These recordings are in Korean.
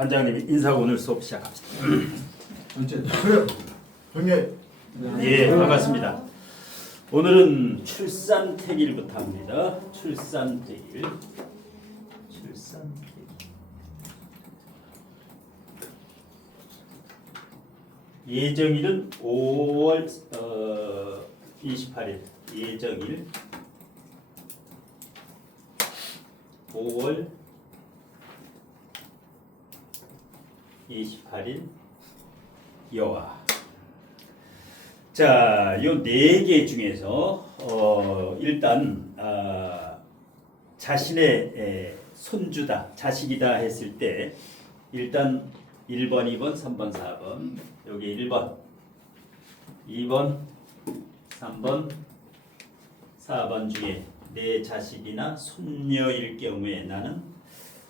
관장님 인사하고 오늘 수업 시작합시다. 그래요. 형님. 예, 반갑습니다. 오늘은 출산택일부터 합니다. 출산택일. 예정일은 5월 28일. 예정일 5월 28일 여와. 자, 요 네 개 중에서 일단 자신의 손주다, 자식이다 했을 때 일단 1번, 2번, 3번, 4번. 여기 1번, 2번, 3번, 4번 중에 내 자식이나 손녀일 경우에 나는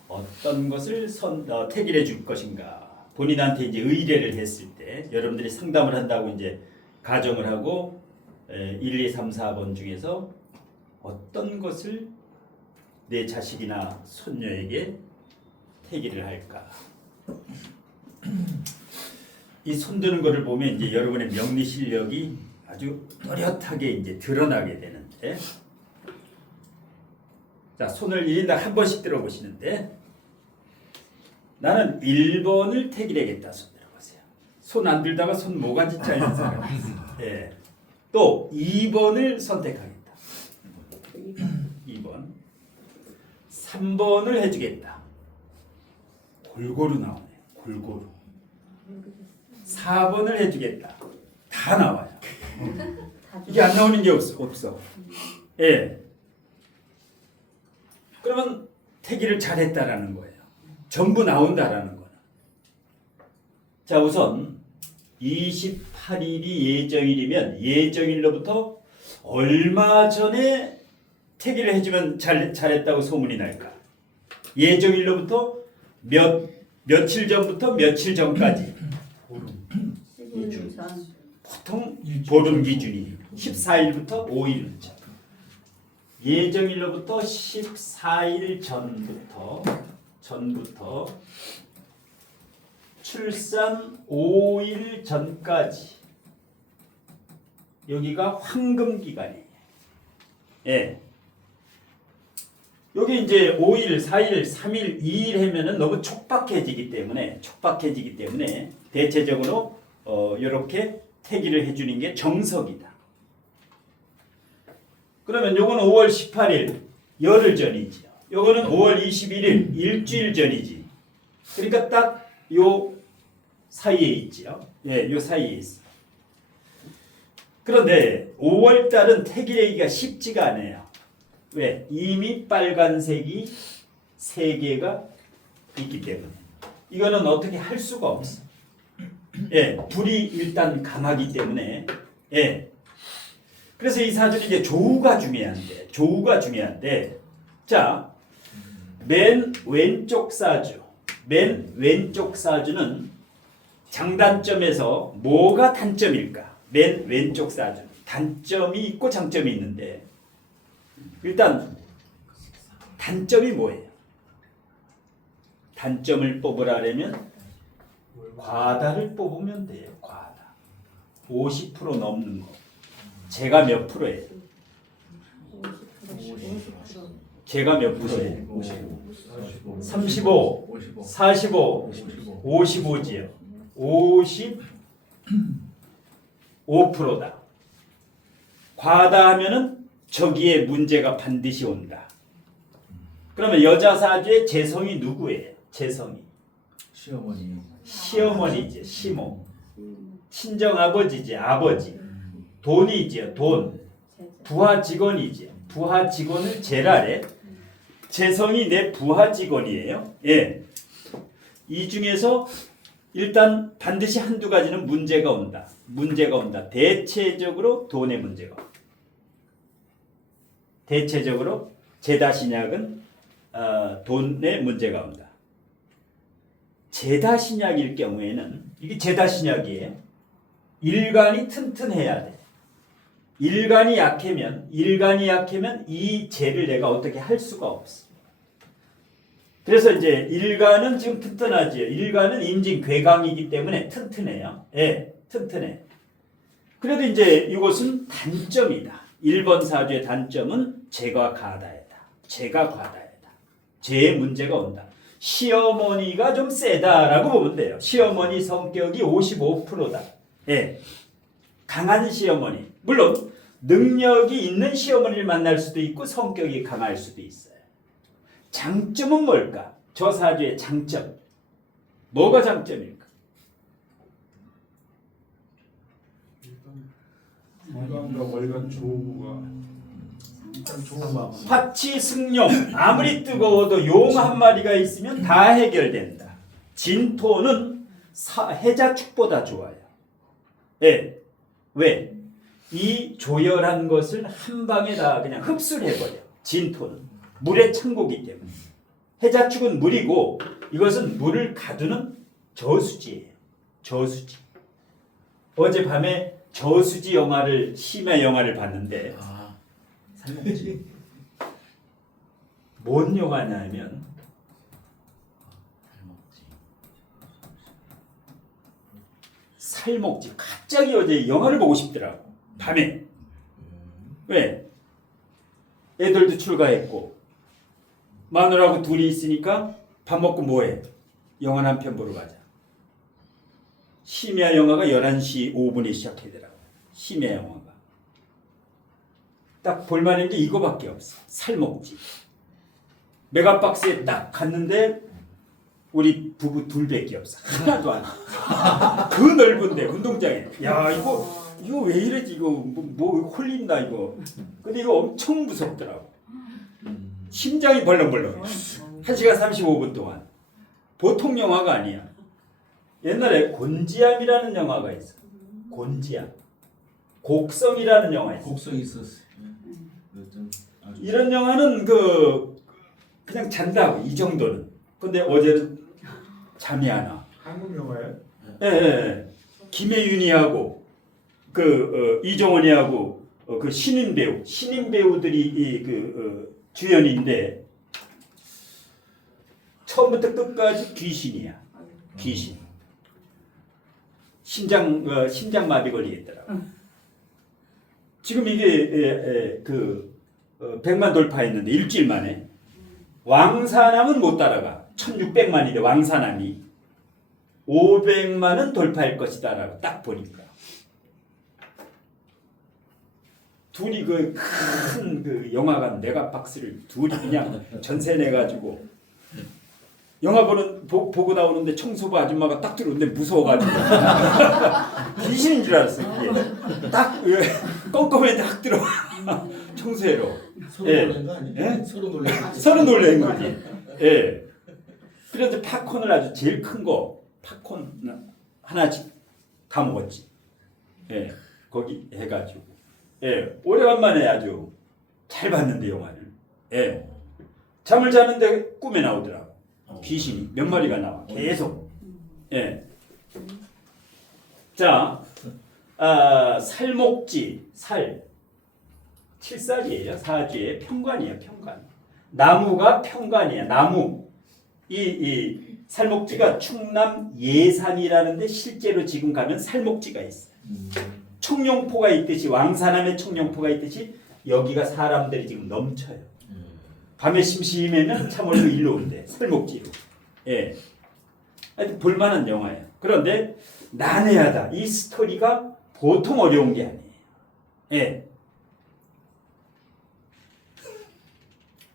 어떤 것을 택일해 줄 것인가. 본인한테 이제 의뢰를 했을 때 여러분들이 상담을 한다고 이제 가정을 하고 1, 2, 3, 4번 중에서 어떤 것을 내 자식이나 손녀에게 택일을 할까? 이 손드는 것을 보면 이제 여러분의 명리 실력이 아주 또렷하게 이제 드러나게 되는데, 자, 손을 1인당 한 번씩 들어보시는데, 나는 1번을 택일하겠다. 손 들어보세요. 손 안 들다가 손 모가지 짜는 사람. 예. 또 2번을 선택하겠다. 2번. 3번을 해주겠다. 골고루 나오네. 골고루. 4번을 해주겠다. 다 나와요. 이게 안 나오는 게 없어. 예. 그러면 택일을 잘했다라는 거예요. 전부 나온다라는 거는. 자, 우선 28일이 예정일이면 예정일로부터 얼마 전에 택일을 해주면 잘했다고 소문이 날까? 예정일로부터 며칠 전부터 며칠 전까지. 보통 보름 기준이 14일부터 5일 전. 예정일로부터 14일 전부터 출산 5일 전까지. 여기가 황금 기간이에요. 예. 여기 이제 5일, 4일, 3일, 2일 하면은 너무 촉박해지기 때문에 대체적으로 이렇게 택일을 해주는 게 정석이다. 그러면 요거는 5월 18일 열흘 전이지요. 요거는 5월 21일 일주일 전이지. 그러니까 딱 요 사이에 있지요. 예, 요 사이에 있어. 그런데 5월 달은 택일하기가 쉽지가 않아요. 왜? 이미 빨간색이 3개가 있기 때문에. 이거는 어떻게 할 수가 없어. 예, 불이 일단 강하기 때문에. 예. 그래서 이 사주는 이제 조우가 중요한데, 자, 맨 왼쪽 사주는 장단점에서 뭐가 단점일까? 맨 왼쪽 사주. 단점이 있고 장점이 있는데, 일단 단점이 뭐예요? 단점을 뽑으라면 과다를 뽑으면 돼요. 과다. 50% 넘는 거. 제가 몇 프로예요? 제가 몇 프로예요? 35, 45, 55지요. 55%다. 과다하면은 저기에 문제가 반드시 온다. 그러면 여자 사주의 재성이 누구예요? 재성이 시어머니지, 시모. 친정 아버지지, 아버지. 돈이지요, 돈. 부하 직원이지. 부하 직원을 제라래. 재성이 내 부하 직원이에요. 예. 이 중에서 일단 반드시 한두 가지는 문제가 온다. 대체적으로 돈의 문제가 온다. 대체적으로 제다신약은 돈의 문제가 온다. 제다신약일 경우에는 이게 제다신약이에요. 일간이 튼튼해야 돼. 일간이 약하면 이 죄를 내가 어떻게 할 수가 없어. 그래서 이제 일간은 지금 튼튼하지요. 일간은 임진 괴강이기 때문에 튼튼해요. 예, 튼튼해. 그래도 이제 이것은 단점이다. 1번 사주의 단점은 재가 가다이다. 재가 과다이다. 재의 문제가 온다. 시어머니가 좀 세다라고 보면 돼요. 시어머니 성격이 55%다. 예, 강한 시어머니. 물론 능력이 있는 시어머니를 만날 수도 있고 성격이 강할 수도 있어요. 장점은 뭘까? 저 사주의 장점. 뭐가 장점일까? 일간과 월간 조우가 일단 좋은 마음. 화치 승용. 아무리 뜨거워도 용 한 마리가 있으면 다 해결된다. 진토는 해자축보다 좋아요. 예. 왜? 이 조열한 것을 한 방에 다 그냥 흡수를 해버려. 진토는 물의 창고기 때문에. 해자축은 물이고 이것은 물을 가두는 저수지예요. 저수지. 어젯밤에 저수지 영화를 심야 영화를 봤는데 살먹지. 뭔 영화냐면 살먹지. 갑자기 어제 영화를 보고 싶더라고. 밤에. 왜? 애들도 출가했고 마누라하고 둘이 있으니까 밥 먹고 뭐해? 영화 한 편 보러 가자. 심야 영화가 11시 5분에 시작하더라고. 심야 영화가. 딱 볼만한 게 이거밖에 없어. 살먹지. 메가박스에 딱 갔는데 우리 부부 둘밖에 없어. 하나도 안. 그 넓은데 운동장에. 야 이거 왜 이러지? 이거 뭐 홀린다 이거. 근데 이거 엄청 무섭더라고. 심장이 벌렁벌렁. 1시간 35분 동안. 보통 영화가 아니야. 옛날에 곤지암이라는 영화가 있어. 곤지암. 곡성이라는 영화 있어. 곡성이 있었어. 이런 영화는 그냥 잔다고 이 정도는. 근데 어제는 잠이 안 와. 한국 영화예요? 예. 김혜윤이하고 이정원이하고 그 신인 배우들이 주연인데 처음부터 끝까지 귀신이야. 귀신. 심장마비 걸리겠더라고. 지금 이게 100만 돌파했는데 일주일 만에 왕사남은 못 따라가. 1600만인데 왕사남이 500만은 돌파할 것이다라고 딱 보니까 둘이 큰 영화관 메가박스를 둘이 그냥 전세 내가지고 영화 보고 나오는데 청소부 아줌마가 딱 들어오는데 무서워가지고 귀신인 줄 알았어. 그게 딱 껌껌했는데 확 들어와. 청소해로. 서로 예. 놀란 거 아니에요? 예? 서로 놀란 서로 놀란 거지. 예. 그래서 팝콘을 아주 제일 큰 거 팝콘 하나씩 다 먹었지. 예. 거기 해가지고. 예. 오래간만에 아주 잘 봤는데 영화를. 예. 잠을 자는데 꿈에 나오더라고. 귀신이 몇 마리가 나와. 계속. 예. 자, 살목지 살. 칠살이에요. 사주의 평관이에요. 평관. 나무가 평관이에요. 나무. 이 살목지가 충남 예산이라는데 실제로 지금 가면 살목지가 있어요. 청룡포가 있듯이 왕사남의 청룡포가 있듯이 여기가 사람들이 지금 넘쳐요. 밤에 심심하면 참으로 일로 온대. 살목지로. 예. 하여튼 볼만한 영화예요. 그런데 난해하다. 이 스토리가 보통 어려운 게 아니에요. 예.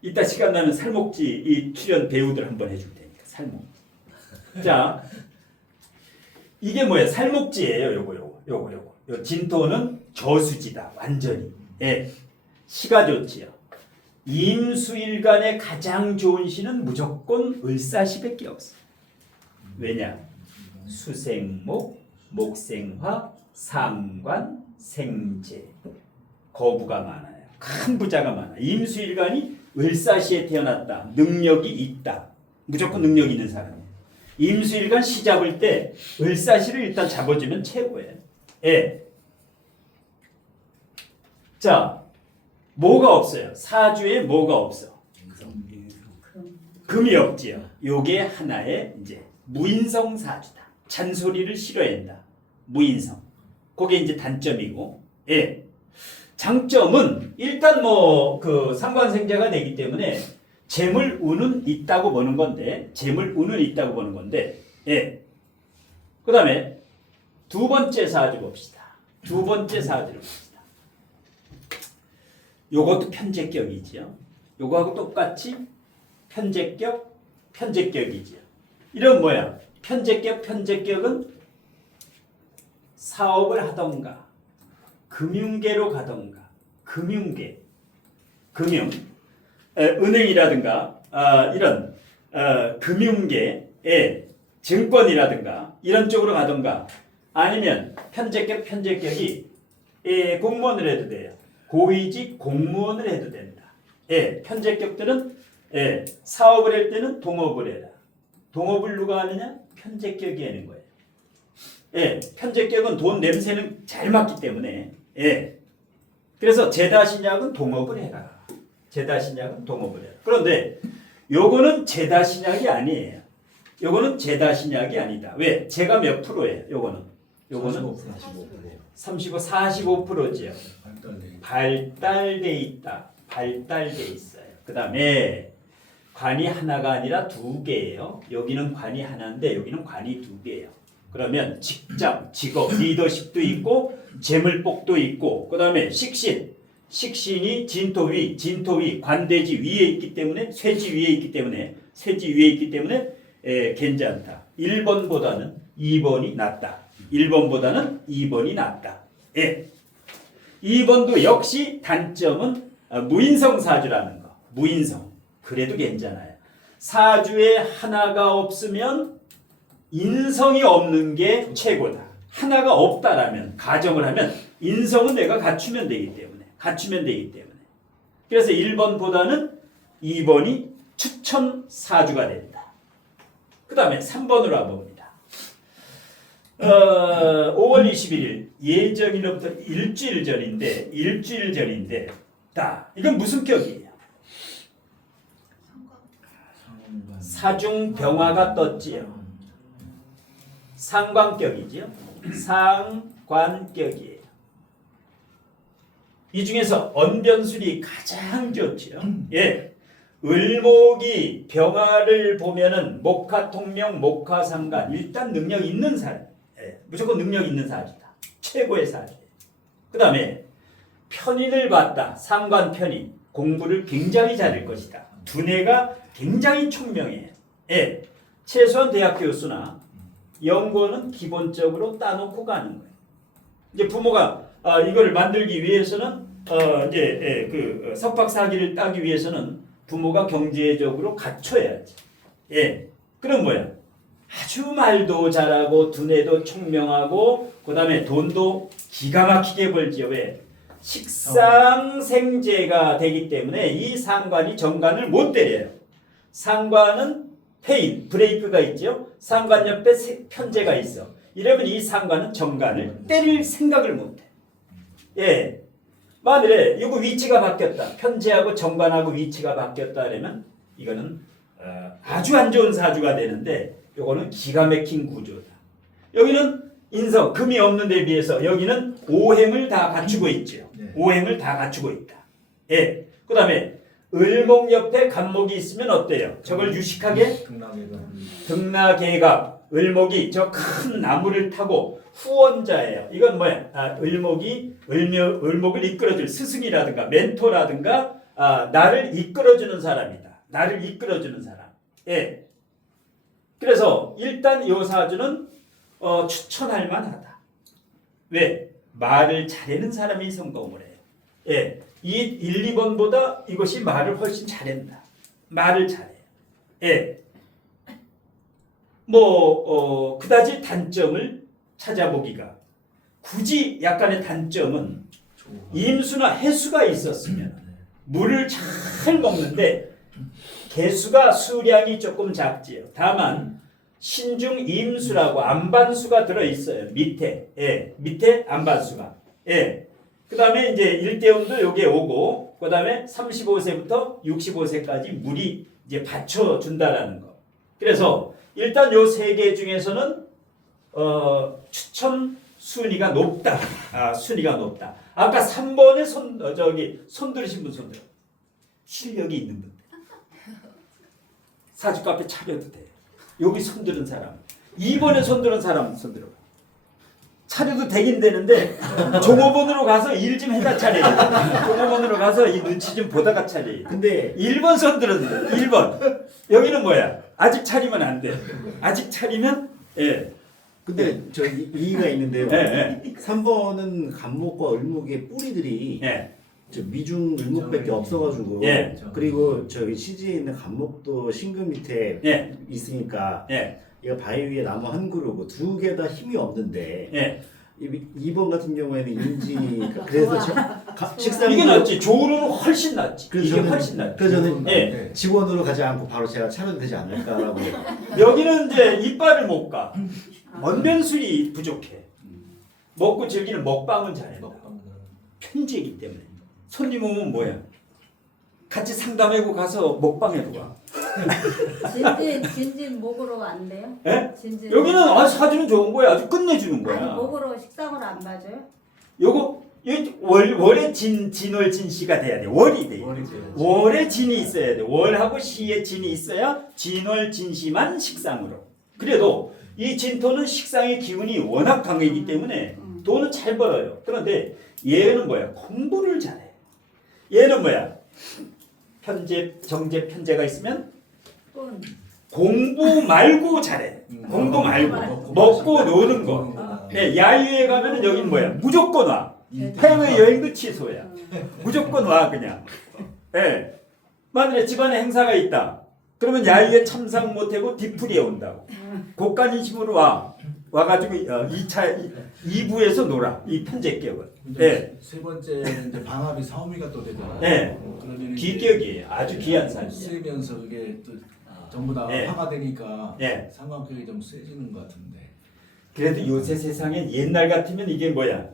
이따 시간 나면 살목지 이 출연 배우들 한번 해줄 테니까. 살목지. 자, 이게 뭐예요? 살목지예요. 요거. 진토는 저수지다. 완전히. 예. 시가 좋지요. 임수일간의 가장 좋은 시는 무조건 을사시밖에 없어요. 왜냐? 수생목, 목생화, 상관, 생재. 거부가 많아요. 큰 부자가 많아요. 임수일간이 을사시에 태어났다. 능력이 있다. 무조건 능력 있는 사람이에요. 임수일간 시 잡을 때 을사시를 일단 잡아주면 최고예요. 예. 자, 뭐가 없어요? 사주에 뭐가 없어? 금이 없지요. 요게 하나의 이제 무인성 사주다. 잔소리를 싫어한다. 무인성. 그게 이제 단점이고, 예. 장점은 일단 뭐 그 상관생자가 되기 때문에 재물 운은 있다고 보는 건데, 예. 그다음에 두 번째 사주 봅시다. 요것도 편제격이지요. 요거하고 똑같이 편제격이지요. 이런 뭐야? 편제격은 사업을 하던가 금융계로 가던가 은행이라든가 이런 금융계의 증권이라든가 이런 쪽으로 가던가 아니면 편제격이 공무원을 해도 돼요. 고위직 공무원을 해도 된다. 편제격들은 사업을 할 때는 동업을 해라. 동업을 누가 하느냐? 편제격이 하는 거예요. 편제격은 돈 냄새는 잘 맡기 때문에 그래서 제다신약은 동업을 해라. 그런데 요거는 제다신약이 아니에요. 요거는 제다신약이 아니다. 왜? 제가 몇 프로예요? 요거는 45%지요. 발달돼 있다. 발달돼 있어요. 그 다음에 관이 하나가 아니라 두 개예요. 여기는 관이 하나인데 여기는 관이 두 개예요. 그러면 직장, 직업, 리더십도 있고 재물복도 있고 그 다음에 식신이 진토위, 관대지 위에 있기 때문에 쇠지 위에 있기 때문에 괜찮다. 1번보다는 2번이 낫다. 2번도 역시 단점은 무인성 사주라는 거. 무인성. 그래도 괜찮아요. 사주에 하나가 없으면 인성이 없는 게 최고다. 하나가 없다라면 가정을 하면 인성은 내가 갖추면 되기 때문에. 그래서 1번보다는 2번이 추천 사주가 된다. 그 다음에 3번으로 와봅니다. 5월 21일 예정일로부터 일주일 전인데 이건 무슨 격이에요? 사중병화가 떴지요. 상관격이지요. 상관격이에요. 이 중에서 언변술이 가장 좋지요. 을목이 병화를 보면은 목화통명, 목화상관 일단 능력 있는 사람. 무조건 능력 있는 사주다. 최고의 사주예요. 그 다음에 편인을 봤다. 상관 편인. 공부를 굉장히 잘할 것이다. 두뇌가 굉장히 총명해요. 최소한 대학 교수나 연구원은 기본적으로 따놓고 가는 거예요. 이제 부모가 이걸 만들기 위해서는 그 석박사기를 따기 위해서는 부모가 경제적으로 갖춰야지. 그럼 뭐야? 아주 말도 잘하고 두뇌도 총명하고 그다음에 돈도 기가 막히게 벌지요. 왜? 식상생재가 되기 때문에 이 상관이 정관을 못 때려요. 상관은 페인, 브레이크가 있죠. 상관 옆에 편제가 있어. 이러면 이 상관은 정관을 때릴 생각을 못 해. 만일에 이거 위치가 바뀌었다. 편제하고 정관하고 위치가 바뀌었다 그러면 이거는 아주 안 좋은 사주가 되는데 이거는 기가 막힌 구조다. 여기는 인성, 금이 없는 데 비해서 여기는 오행을 다 갖추고 있죠. 오행을 다 갖추고 있다. 그 다음에 을목 옆에 간목이 있으면 어때요? 저걸 유식하게 등나개갑. 을목이 저 큰 나무를 타고 후원자예요. 이건 뭐야? 을목을 이끌어줄 스승이라든가 멘토라든가 나를 이끌어주는 사람이다. 나를 이끌어주는 사람. 그래서 일단 이 사주는 추천할 만하다. 왜? 말을 잘하는 사람이 성공을 해요. 이 1, 2번보다 이것이 말을 훨씬 잘한다. 말을 잘해요. 그다지 단점을 찾아보기가 굳이 약간의 단점은 임수나 해수가 있었으면 물을 잘 먹는데 개수가 수량이 조금 작지요. 다만 신중 임수라고 안반수가 들어 있어요. 밑에 안반수가. 그 다음에 이제 일대운도 여기에 오고, 그 다음에 35세부터 65세까지 물이 이제 받쳐준다라는 거. 그래서 일단 요 세 개 중에서는 추천 순위가 높다. 순위가 높다. 아까 3번에 손 들으신 분 손 들어. 실력이 있는 분들. 사주과 앞에 차려도 돼. 여기 손 들은 사람. 2번에 손 들은 사람 손 들어. 차려도 되긴 되는데 종업원으로 가서 일 좀 해다 차려야. 종업원으로 가서 이 눈치 좀 보다가 차려야. 근데 1번 손 들었는데 1번. 여기는 뭐야? 아직 차리면 안 돼. 아직 차리면 예. 근데 저 이의가 있는데요. 예, 3번은 간목과 을목의 뿌리들이 예. 저 미중 을목밖에 없어가지고 예. 그리고 저기 시지에 있는 간목도 신금 밑에 예. 있으니까 예. 얘가 바위 위에 나무 한 그루고 두 개 다 힘이 없는데 예. 2번 같은 경우에는 인지 그래서 식상 이게 낫지. 조로는 훨씬 낫지. 그래서 이게 저는- 훨씬 낫지. 그래서 저는 예. 직원으로 가지 않고 바로 제가 차려도 되지 않을까라고. 여기는 이제 이빨을 못 가. 언변술이 부족해. 먹고 즐기는 먹방은 잘한다. 편지이기 때문에. 손님 오면 뭐야? 같이 상담하고 가서 먹방해도 와. 진진 목으로 안 돼요? 예? 진진 여기는 사주는 좋은 거야. 아주 끝내주는 아니 거야. 목으로 식상으로 안 봐줘요? 요거 월에 진월 진시가 돼야 돼. 월이 돼. 월에 진이 있어야 돼. 월하고 시에 진이 있어야 진월 진시만 식상으로. 그래도 이 진토는 식상의 기운이 워낙 강하기 때문에 돈은 잘 벌어요. 그런데 얘는 뭐야? 공부를 잘해. 얘는 뭐야? 편제, 정제, 편제가 있으면 꾼. 공부 말고 잘해. 공부 말고 먹고 노는 거. 네, 야유회 가면은 여긴 뭐야? 무조건 와. 해외 여행도 취소야. 무조건 와 그냥. 예. 만약에 집안에 행사가 있다. 그러면 야유회 참석 못하고 뒤풀이에 온다고. 고간인심으로 와가지고 2부에서 놀아. 이 편제격은. 예. 세 번째 이제 방합이 사오미가 또 되잖아요. 예. 그러면 기격이에요. 아주 귀한 삶이야. 쓰면서 그게 또 전부 다 예. 화가 되니까 예. 삼각형이 좀 세지는 것 같은데. 그래도 요새 세상에 옛날 같으면 이게 뭐야?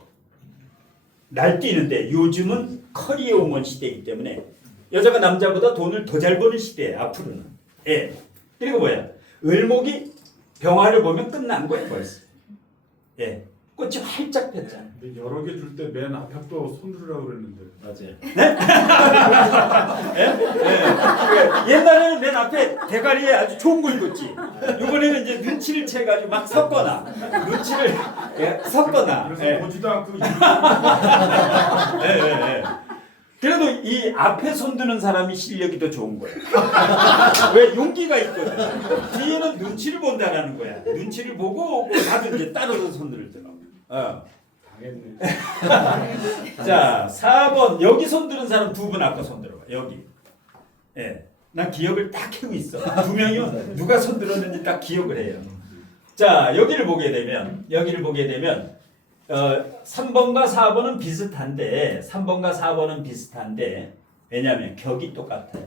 날뛰는데 요즘은 커리어 우먼 시대이기 때문에 여자가 남자보다 돈을 더 잘 버는 시대에 앞으로는. 예. 그리고 뭐야? 을목이 병화를 보면 끝난 거야 벌써. 예. 꽃이 활짝 폈잖아. 근데 여러 개 줄 때 맨 앞에 거 손들으라고 그랬는데. 맞아요. 예? 예. 옛날에는 맨 앞에 대가리에 아주 좋은 걸 뒀지. 이번에는 이제 눈치를 채가지고 막 섞거나 눈치를 섞거나. 그래서 예. 보지도 않고 예. 그래도 이 앞에 손드는 사람이 실력이 더 좋은 거야. 왜 용기가 있거든. 뒤에는 눈치를 본다라는 거야. 눈치를 보고 나도 이제 따로서 손들더라고. 당했네. 자, 4번 여기 손드는 사람 두 분 아까 손들어봐. 여기. 예. 난 기억을 딱 해고 있어. 두 명이면 누가 손들었는지 딱 기억을 해요. 자, 여기를 보게 되면 3번과 4번은 비슷한데 왜냐하면 격이 똑같아요.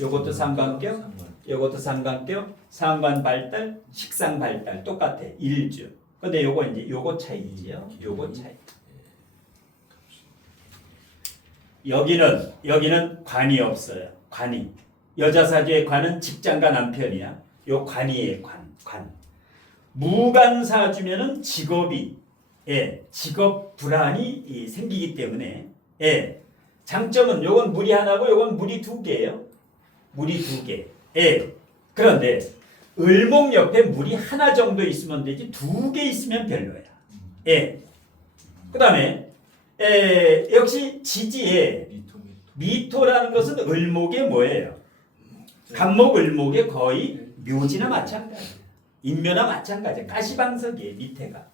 요것도 상관격, 요것도 상관격, 상관 발달, 식상 발달 똑같아. 일주. 근데 요거 이제 요거 차이지요. 요거 차이. 여기는 관이 없어요. 관이. 여자 사주의 관은 직장과 남편이야. 요 관이의 관. 무관 사주면은 직업 불안이 생기기 때문에 장점은 요건 물이 하나고 요건 물이 두 개예요. 물이 두 개. 그런데 을목 옆에 물이 하나 정도 있으면 되지 두 개 있으면 별로야. 그다음에 역시 지지에 미토라는 것은 을목의 뭐예요? 간목 을목의 거의 묘지나 마찬가지. 인묘나 마찬가지. 가시방석이에요. 밑에가.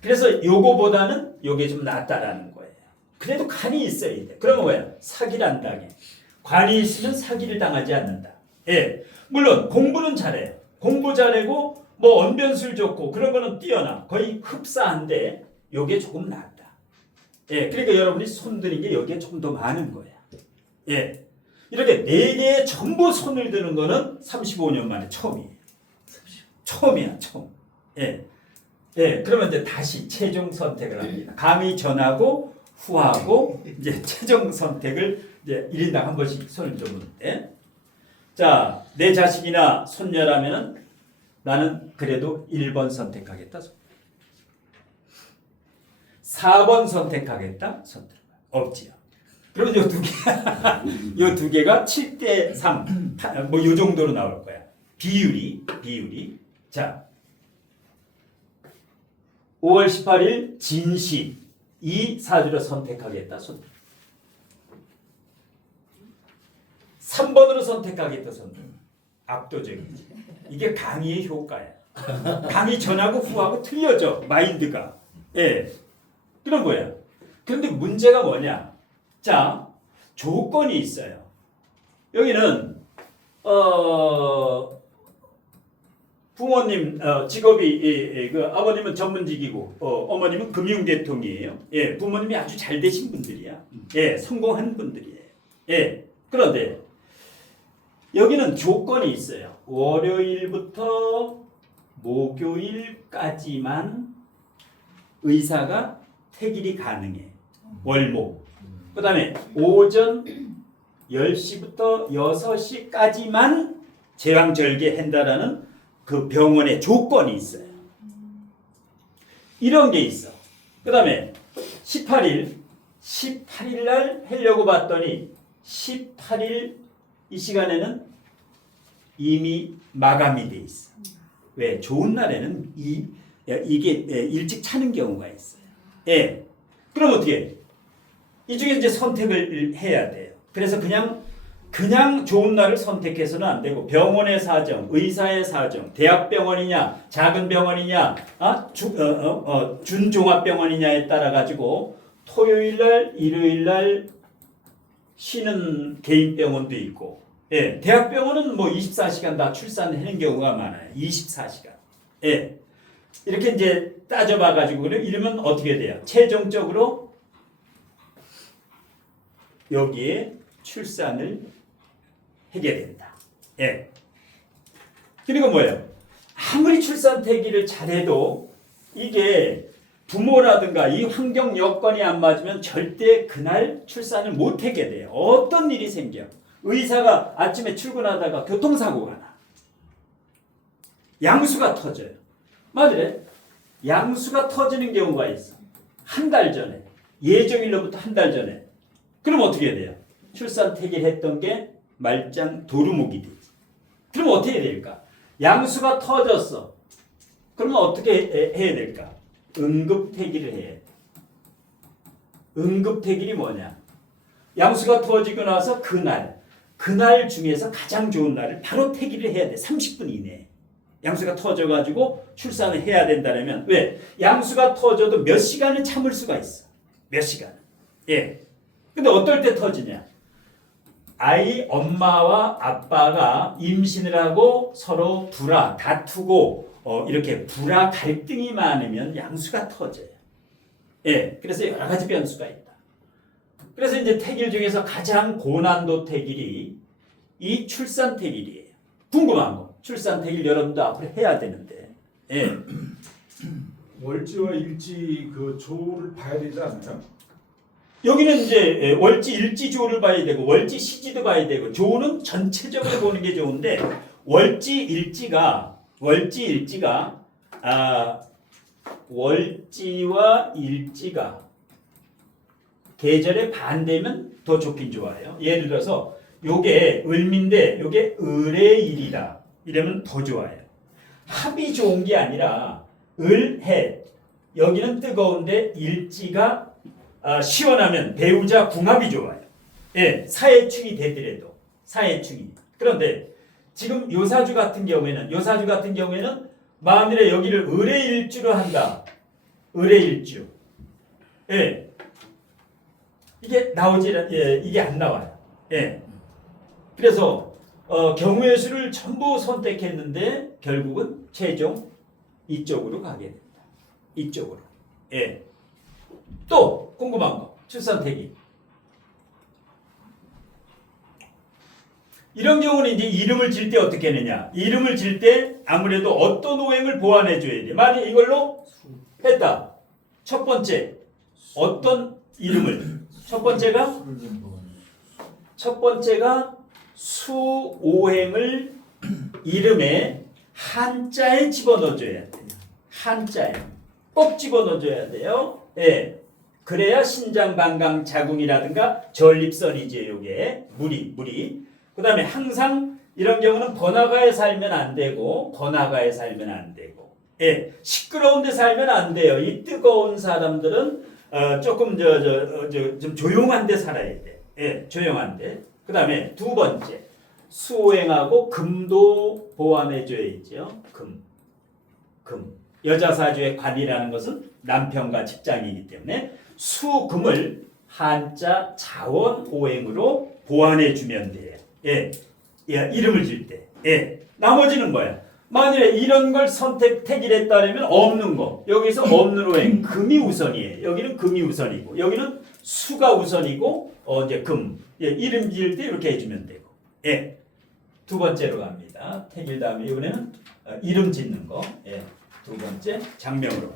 그래서 요거보다는 요게 좀 낫다라는 거예요. 그래도 간이 있어야 돼. 그러면 뭐야? 사기를 안 당해. 관이 있으면 사기를 당하지 않는다. 물론 공부는 잘해요. 공부 잘하고 뭐 언변술 좋고 그런 거는 뛰어나. 거의 흡사한데 요게 조금 낫다. 그러니까 여러분이 손드는 게 여기에 조금 더 많은 거야. 이렇게 네 개의 전부 손을 드는 거는 35년 만에 처음이에요. 처음이야, 처음. 예, 그러면 이제 다시 최종 선택을 합니다. 감히 전하고 후하고 이제 최종 선택을 이제 1인당 한 번씩 손을 들었는데, 자, 내 자식이나 손녀라면은 나는 그래도 1번 선택하겠다. 4번 선택하겠다. 선택 없지요. 그러면 요 두 개, 요 두 개가 7대 3, 뭐 요 정도로 나올 거야. 비율이. 자, 5월 18일 진시 이 사주를 선택하겠다. 선택. 3번으로 선택하겠다. 선택. 압도적이지. 이게 강의의 효과야. 강의 전하고 후하고 틀려져. 마인드가. 예. 그런 거야. 그런데 문제가 뭐냐? 자, 조건이 있어요. 여기는 부모님 직업이 그 아버님은 전문직이고 어머님은 금융계통이에요. 예, 부모님이 아주 잘 되신 분들이야. 예, 성공한 분들이에요. 예, 그런데 여기는 조건이 있어요. 월요일부터 목요일까지만 의사가 택일이 가능해. 월목. 그 다음에 오전 10시부터 6시까지만 제왕절개한다라는 그 병원의 조건이 있어요. 이런 게 있어. 그 다음에 18일 날 하려고 봤더니 18일 이 시간에는 이미 마감이 돼 있어. 왜? 좋은 날에는 이게 일찍 차는 경우가 있어요. 예. 그럼 어떻게 해? 이 중에 이제 선택을 해야 돼요. 그래서 그냥 좋은 날을 선택해서는 안 되고 병원의 사정, 의사의 사정, 대학병원이냐, 작은 병원이냐, 준종합병원이냐에 따라 가지고 토요일 날, 일요일 날 쉬는 개인 병원도 있고, 예, 대학병원은 뭐 24시간 다 출산하는 경우가 많아요. 24시간. 예. 이렇게 이제 따져봐 가지고 이러면 어떻게 돼요? 최종적으로 여기에 출산을 하게 된다. 예. 그리고 뭐예요? 아무리 출산 태기를 잘해도 이게 부모라든가 이 환경 여건이 안 맞으면 절대 그날 출산을 못 하게 돼요. 어떤 일이 생겨. 의사가 아침에 출근하다가 교통사고가 나. 양수가 터져요. 맞아요. 양수가 터지는 경우가 있어. 한 달 전에. 예정일로부터 한 달 전에. 그럼 어떻게 돼요? 출산 태기했던 게 말짱 도루묵이 되지. 그럼 어떻게 해야 될까? 양수가 터졌어. 그러면 어떻게 해야 될까? 응급태기를 해야 돼. 응급태기이 뭐냐? 양수가 터지고 나서 그날 중에서 가장 좋은 날을 바로 태기를 해야 돼. 30분 이내에. 양수가 터져가지고 출산을 해야 된다면 왜? 양수가 터져도 몇 시간은 참을 수가 있어. 몇 시간은. 예. 근데 어떨 때 터지냐? 아이 엄마와 아빠가 임신을 하고 서로 다투고 이렇게 불화 갈등이 많으면 양수가 터져요. 예, 그래서 여러 가지 변수가 있다. 그래서 이제 태길 중에서 가장 고난도 태길이 이 출산 태길이에요. 궁금한 거. 출산 태길 여러분도 앞으로 해야 되는데. 예. 월지와 일지 그 조를 봐야 되지 않나요? 여기는 이제 월지 일지 조를 봐야 되고 월지 시지도 봐야 되고 조는 전체적으로 보는 게 좋은데 월지 일지가 월지와 일지가 계절에 반대면 더 좋긴 좋아요. 예를 들어서 요게 을인데 요게 을의 일이다. 이러면 더 좋아요. 합이 좋은 게 아니라 을해 여기는 뜨거운데 일지가 시원하면 배우자 궁합이 좋아요. 예, 사해충이 되더라도 사해충이. 그런데 지금 요사주 같은 경우에는 만일에 여기를 을의 일주로 한다. 을의 일주. 예. 이게 이게 안 나와요. 예. 그래서 경우의 수를 전부 선택했는데 결국은 최종 이쪽으로 가게 된다. 이쪽으로. 예. 또 궁금한 거. 출산 태기. 이런 경우는 이제 이름을 질 때 어떻게 하느냐? 이름을 질 때 아무래도 어떤 오행을 보완해 줘야 돼. 만약 이걸로 했다. 첫 번째 어떤 이름을? 첫 번째가 술을 좀 먹어요. 첫 번째가 수오행을 이름에 한자에 집어넣어줘야 돼요. 한자에 꼭 집어넣어줘야 돼요. 예. 그래야 신장, 방광, 자궁이라든가 전립선이지 요게 물이. 그다음에 항상 이런 경우는 번화가에 살면 안 되고 번화가에 살면 안 되고 예. 시끄러운 데 살면 안 돼요. 이 뜨거운 사람들은 조금 좀 조용한 데 살아야 돼. 예. 조용한 데. 그다음에 두 번째 수오행하고 금도 보완해 줘야죠. 금. 여자 사주의 관이라는 것은 남편과 직장이기 때문에 수금을 한자 자원 오행으로 보완해 주면 돼요. 예. 이름을 질 때. 예. 나머지는 뭐야? 만일에 이런 걸 택일했다면 없는 거. 여기서 없는 오행 금이 우선이에요. 여기는 금이 우선이고 여기는 수가 우선이고 이제 금. 예. 이름 지을 때 이렇게 해주면 되고. 예. 두 번째로 갑니다. 택일 다음에 이번에는 이름 짓는 거. 예. 두 번째 장명으로.